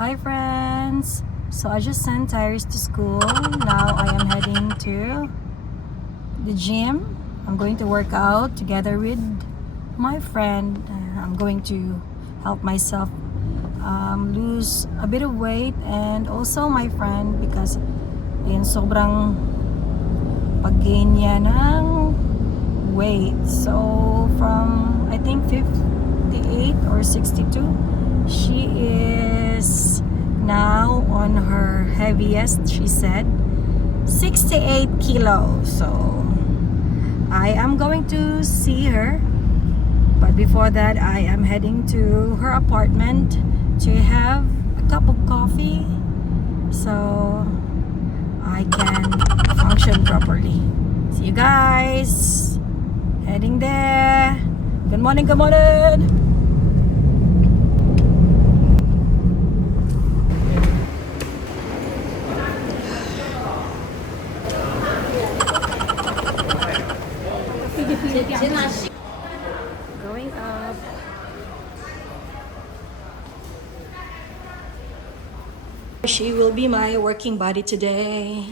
Hi friends! So I just sent Tyrus to school. Now I am heading to the gym. I'm going to work out together with my friend. I'm going to help myself lose a bit of weight, and also my friend because ayun, sobrang pag-gain niya ng weight. So from I think 58 or 62, she is now on her heaviest, she said 68 kilos. So I am going to see her, but before that I am heading to her apartment to have a cup of coffee so I can function properly. See you guys. Heading there. Good morning, good morning. Going up. She will be my working body today.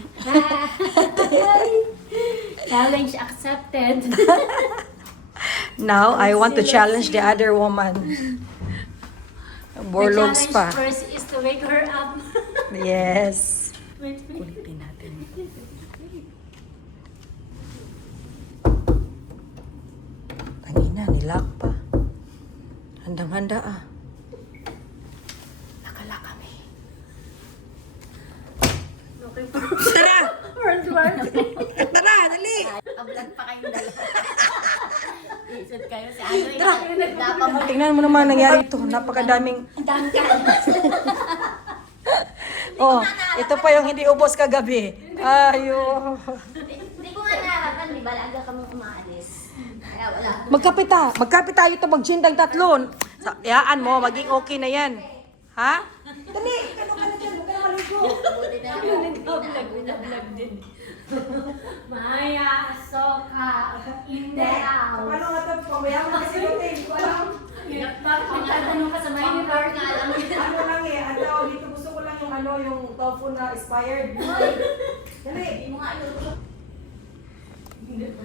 Challenge accepted. Now I want to challenge the other woman. Borlogs The pa. challenge first is to wake her up. Yes. Wait. Ulitin natin. Tangina, nilak pa. Handang-handa ah. Lakala kami. Okay po. Tara! World War. Tara, dali! Nakablog pa kayong dalawa. Isod kayo si Ano. Tingnan mo naman nangyari ito. Napakadaming... Ang dami ka. Oh, ito pa yung hindi ubos kagabi. Ayo. Hindi ko nga narapan, di ba? Aga kami umaalis. Kaya wala. Magkapit tayo ito mag-gym tatlon. Yaan mo, maging okay na yan. Ha? Dali, ano ka na dyan? Huwag ka na maligo. Buti na lang. Vlog din. Maya, Soka, in the house. Paano nga ito? Pamaya mo kasi ito. Hindi ko alam. Magtatanong ka sa may bar na alam. Ano lang eh, ang tawag dito, gusto ko lang yung yung tofu na expired. Dali.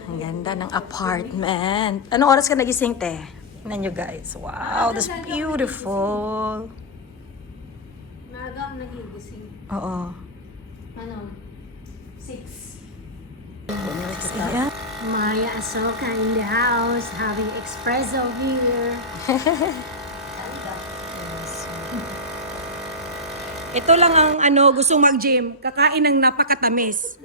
Ang ganda ng apartment. Anong oras ka nagising, te? Tingnan nyo guys. Wow, that's beautiful. Maaga ako nagigising. Oo. Ano? 6. Ayan. Maya Asoka in the house, having espresso here. Ito lang ang gustong mag-gym. Kakain ng napakatamis.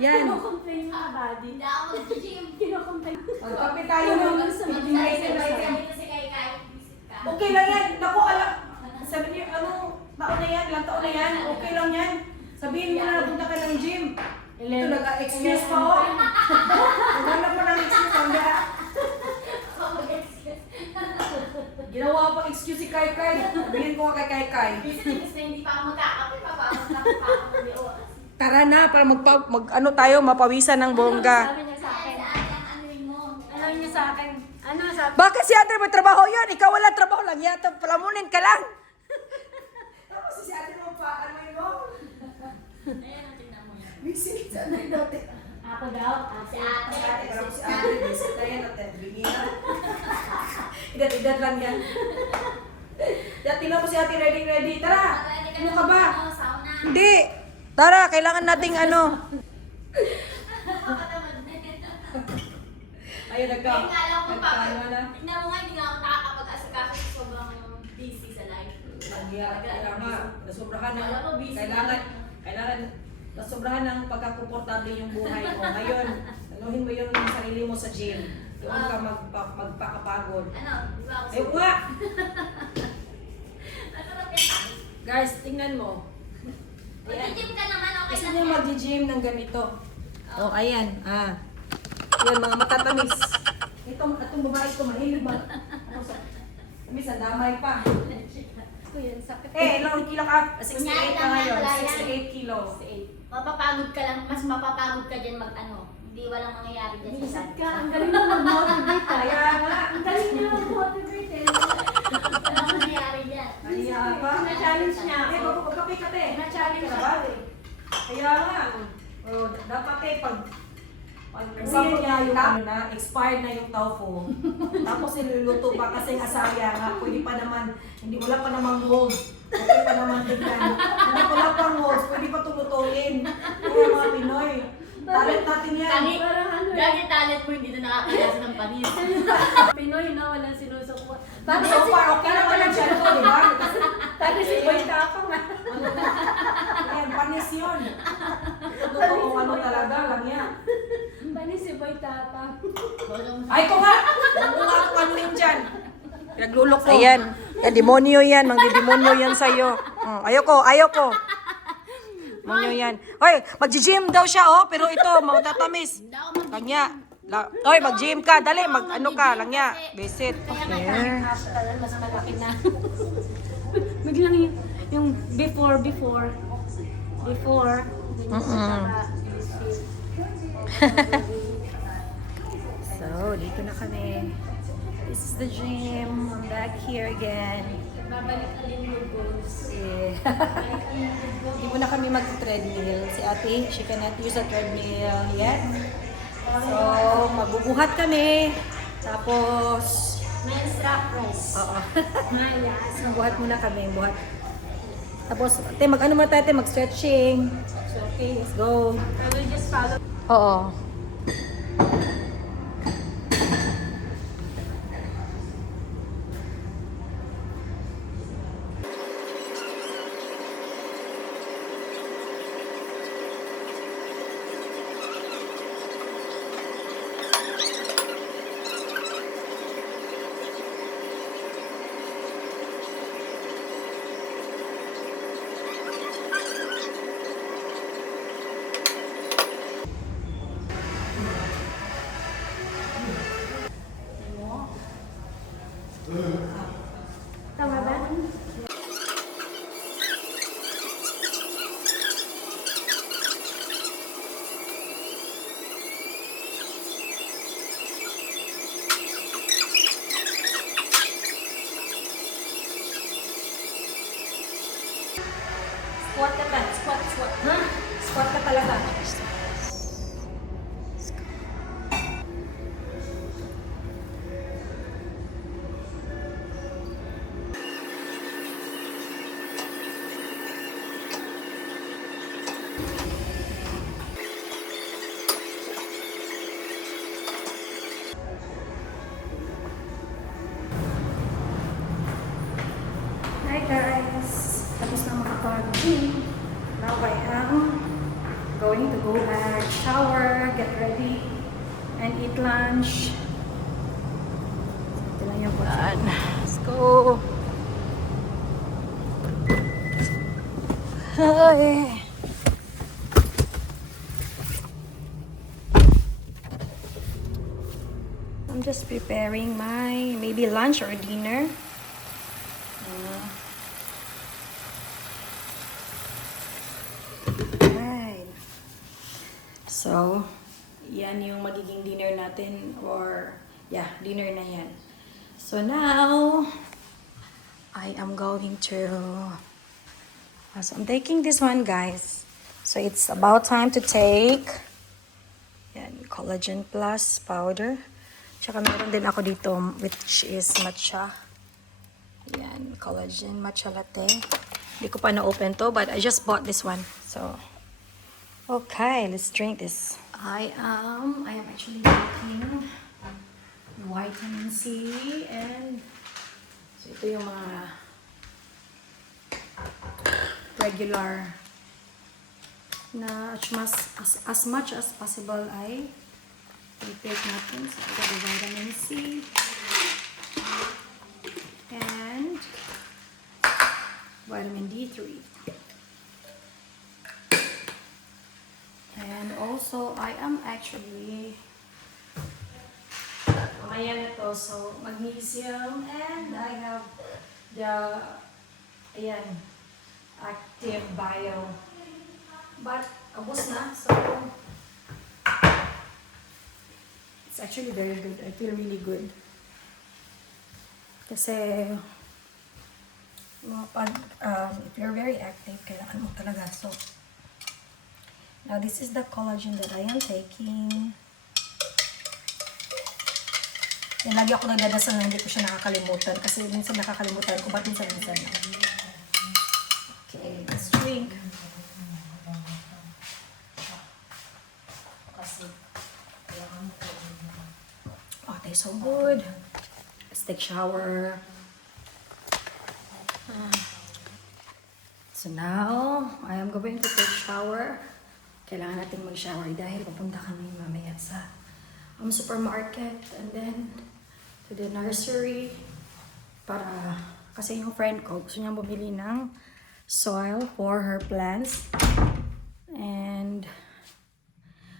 Yan. Kinukomplain yung mga body. Hindi ako mag-gym. Kinukomplain. Magkape tayo ng Okay lang yan. Naku, sabi niyo, taon na yan, ilang taon na yan. Okay lang yan. Sabihin mo na punta ka ng gym. Ito, nag-excuse pa ako. Naghanap mo ng excuse. Ginawa pang excuse si Kai Kai. Sabihin ko kay Kai Kai. Hindi pa ako magkakape. Magkakape pa ako. Tara na, para tayo, mapawisan ng bongga. Sabi niya sa akin. Ano niya sa akin? Ano sabi? Bakit si Andre may trabaho yun? Ikaw wala trabaho lang yata. Palamunin ka lang. Tapos si Andre mo pa, mo? Ayan ang tingnan mo yan. Busy si Andre dati. Ako daw. Si ate. Si Andre, busy na yan. Edad lang yan. Dati na po si Ate ready. Tara! Ano ka ba? Hindi! Tara, kailangan nating Ayun, Tingnan mo nga, hindi nga ako nakakapag-asikaso sa sobrang busy sa life. Nasobrahan ng, Alam mo, busy kailangan nasobrahan ng pagkakomportable yung buhay mo. Ngayon, anuhin mo yung sarili mo sa gym. Doon ka magpakapagod. Ano? Di ba ako Ay, uwa! Masarap yan. Guys, tingnan mo. Mag-gym ka naman, okay Gusto lang niyo yan. mag-gym ng ganito. Oh, ayan. Yan, mga matatamis. Itong babae ito, mahilig ba? Tamis, ang damay pa. Kuya, sakit. Ilang kilo ka? 68 Kunyari ka lang ngayon. yan, wala yan. 68 kilos. Mapapagod ka lang, mas mapapagod ka dyan hindi walang mangyayari dyan sa Isip side. ka, ang galing mo mag-motivate. Kaya nga. Ang galing niya mag-motivate eh. Walang mangyayari dyan. Kaya ba? Na-challenge niya ako. Eh, magkape ka te. Na-challenge Ka niya ba? ako eh. Kaya nga. Oh, dapat eh, pag Example niya yung ano na, expired na yung tofu. Tapos niluluto pa kasi nga sayang, pwede pa naman, hindi wala pa namang mold. Okay pa naman tignan. Hindi wala pang mold, pwede pa tulutuin. Kaya mga Pinoy, talent natin yan. Gagi talent mo, hindi na nakakayasa ng panis. Pinoy na walang sinusuko. So far, okay naman yung siya to, di ba? Kasi, Tapos si Boy Tapang nga. yan, panis yun. Totoo ano talaga lang yan. Bani si Boy Tapang. Ay ko nga! Huwag mo nga ako kanuhin dyan. Pinaglulok ko. Ayan. Yan, demonyo yan. Mangdidemonyo yan sa'yo. Ayoko. Demonyo yan. Hoy, mag-gym daw siya, oh. Pero ito, matatamis. Langya. Hoy, mag-gym ka. Dali, mag-ano ka. Langya. Visit. Okay. Mas malaki na. Biglang yung before. So, dito na kami. This is the gym. I'm back here again. Babalik alin yung goals. Yeah. Hindi mo na kami mag-treadmill. Si ate, she cannot use a treadmill yet. So, magbubuhat kami. Tapos, Men's rock press. oo. Mayas. Buhat muna kami, buhat. Tapos, te, mag-ano muna tayo, te, mag-stretching. So, okay. Let's go. I will just follow. Oo. Tama ba? Squat ka ta. Squat. Ha? Squat ka talaga. Hi guys! Tapos na makapag-gym. Now I am going to go back, shower, get ready, and eat lunch. Ito lang yung kutsaan. Let's go! Hi! I'm just preparing my maybe lunch or dinner. Right. So, yan yung magiging dinner natin or yeah, dinner na yan. So now, I am going to so I'm taking this one, guys. So it's about time to take yan, collagen plus powder. Tsaka meron din ako dito which is matcha. Yan, collagen matcha latte. Hindi ko pa na-open to, but I just bought this one. So, okay, let's drink this. I am actually taking vitamin C and so ito yung mga regular na as much as possible ay i-take natin. So, ito yung vitamin C and vitamin D3. And also, I am actually ayan ito. So, magnesium and I have the ayan, active bio. But, abos na. So, it's actually very good. I feel really good. Kasi, If you're very active, kailangan mo talaga. So, now this is the collagen that I am taking. Yan, lagi ako nagdadasal na hindi ko siya nakakalimutan. Kasi minsan nakakalimutan ko, ba't minsan-minsan na. Okay, let's drink. Oh, tastes so good. Let's take shower. So now, I am going to take shower. Kailangan natin mag-shower dahil papunta kami mamaya sa supermarket and then to the nursery para kasi yung friend ko gusto niyang bumili ng soil for her plants and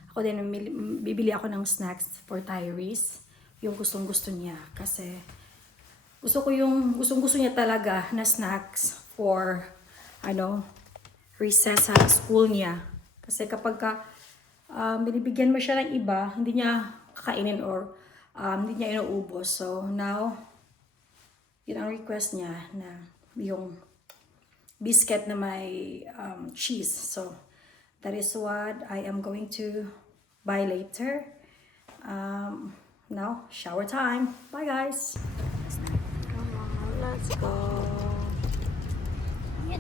ako din bibili ako ng snacks for Tyrese yung gustong gusto niya kasi gusto ko yung gustong gusto niya talaga na snacks for recess sa school niya kasi kapag binibigyan mo siya ng iba hindi niya kakainin or hindi niya inuubos. So now, yun ang request niya na yung biscuit na may cheese. So that is what I am going to buy later. Now, shower time. Bye guys! Come on, let's go!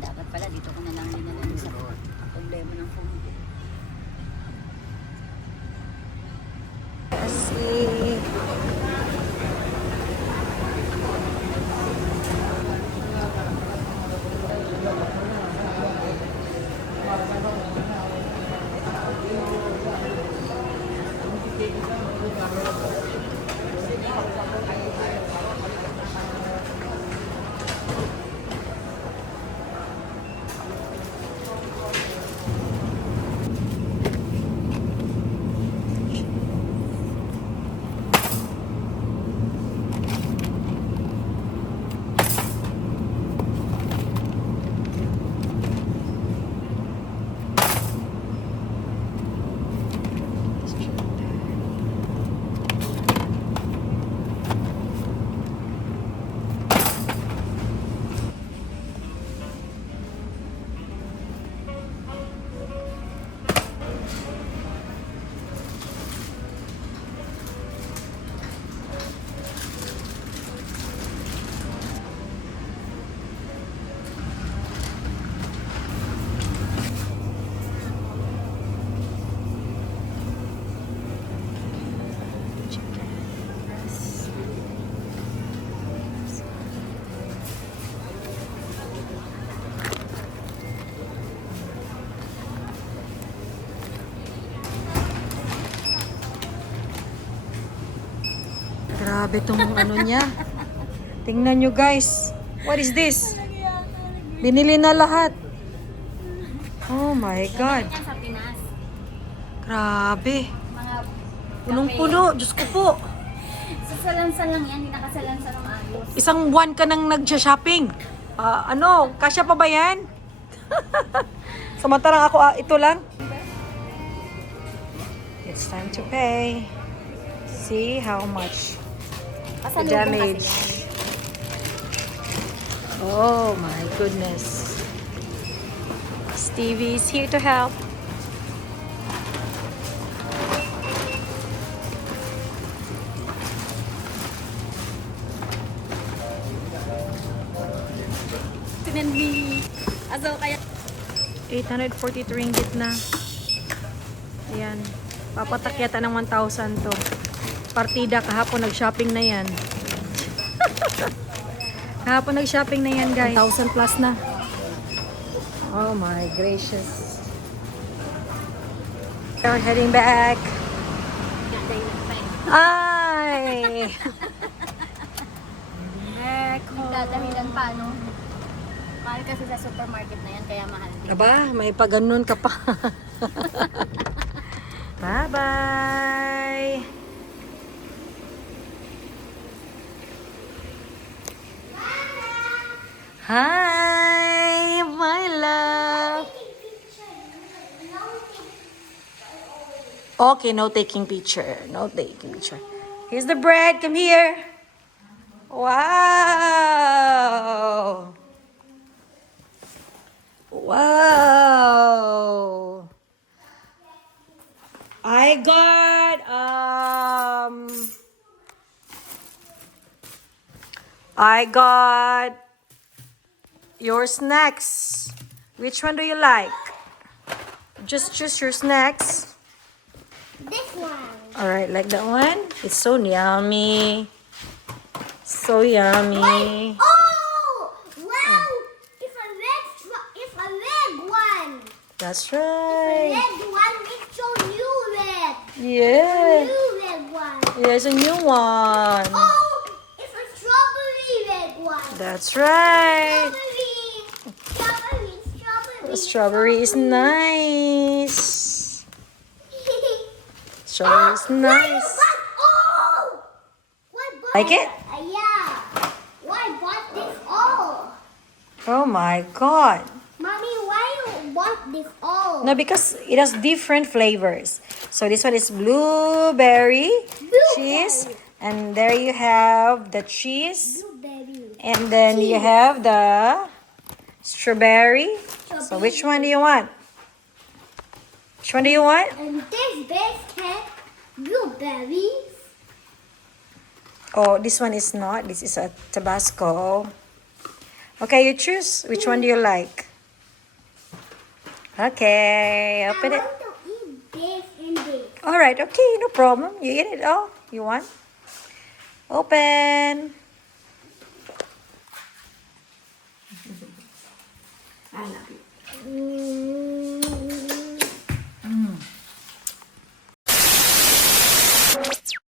Dapat pala dito ko na lang dinala sa problema ng phone ko. Grabe tong ano niya. Tingnan nyo guys. What is this? Binili na lahat. Oh my God. Yan sa Pinas. Grabe. Mga Punong-puno. Diyos ko po. sasalansan lang yan, hindi nakasalansan ng ayos. Isang buwan ka nang nag-shopping. Kasya pa ba yan? Samantalang ako, ito lang. It's time to pay. See how much the damage. Oh my goodness. Stevie's here to help. Sinending. Aso kaya 842 ringgit na. Ayan. Papatak yata ng 1,000 to. Partida kahapon nag-shopping na yan. Kahapon nag-shopping na yan guys. 1,000 plus na. Oh my gracious. We're heading back. Ay! Back home. dadahilan pa, no? Mahal kasi sa supermarket na yan, kaya mahal din. Aba, may pag-ganun ka pa. Bye-bye! Hi, my love! Okay, no taking picture. No taking picture. Here's the bread. Come here. Wow! Wow. I got your snacks. Which one do you like? Just choose your snacks. This one. All right, like that one. It's so yummy. So yummy. Oh! Wow! It's a red one. That's The right. red one is so new red. Yeah. New red one. There's a new one. Oh! It's a strawberry red one. That's right. Strawberry. Strawberry is nice. Strawberry is nice. Oh! Why bought Like it? Yeah. Why bought this all? Oh my god. Mommy, why you bought this all? No, because it has different flavors. So this one is blueberry cheese. And there you have the cheese. Blueberry. And then you have the strawberry. So which one do you want? Which one do you want? And this biscuit, blueberries. Oh, this one is not. This is a Tabasco. Okay, you choose. Which one do you like? Okay, open I it. want to eat this and this. All right, okay, no problem. You eat it all you want. Open.